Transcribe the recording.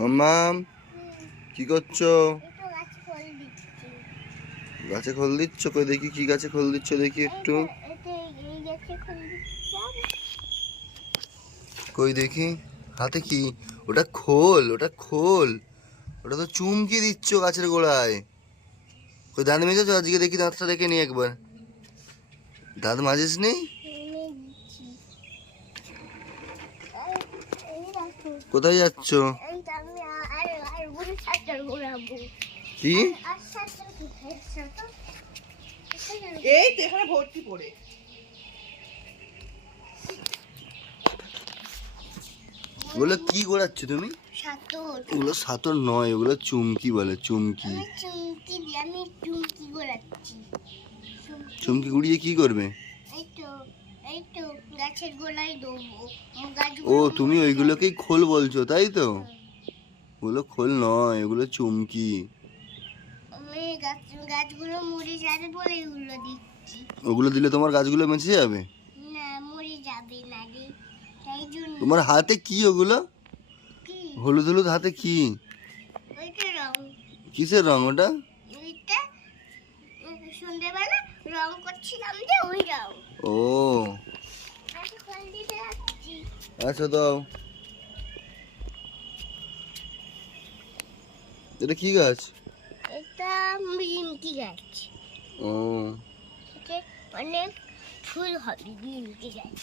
মাম্মাম কি করছো? গাছে খোল দিচ্ছ? কই দেখি কি গাছে খোল দিচ্ছ, দেখি একটু। কই দেখি হাতে কি? ওটা খোল, ওটা খোল, ওটা তো চুমকি দিচ্ছ গাছের গোড়ায়। কই দাঁত মেজেছো আজকে? দেখি দাঁতটা দেখে নি একবার। দাঁত মাজিস নি? কোথায় যাচ্ছ? কি এই তো এখানে ভর্তি পড়ে। ওগুলো কি গোড়াচ্ছ তুমি? ওগুলো সাতর নয়, ওগুলো চুমকি বলে, চুমকি। চুমকি গুড়িয়ে কি করবে? ও তুমি ওইগুলোকেই খোল বলছো, তাই তো? ওগুলো খোল নয়, ওগুলো চুমকি। গাছগুলো মরে যাবে বলে এগুলো দিচ্ছি। ওগুলো দিলে তোমার গাছগুলো বেঁচে যাবে? না, মরে যাবে না রে, তাই জন্য। তোমার হাতে কি ওগুলো? হলুদ হলুদ হাতে কি? ওইটা রং। কিসের রং ওটা? ওইটা সন্ধ্যেবেলা রং করছিলাম যে ওই রং। ও ফল দিতে যাচ্ছি। আচ্ছা দাও। এটা কি গাছ? এটা মিমকি গাছ। ও এতে অনেক ফুল হবে, মিমকি গাছ।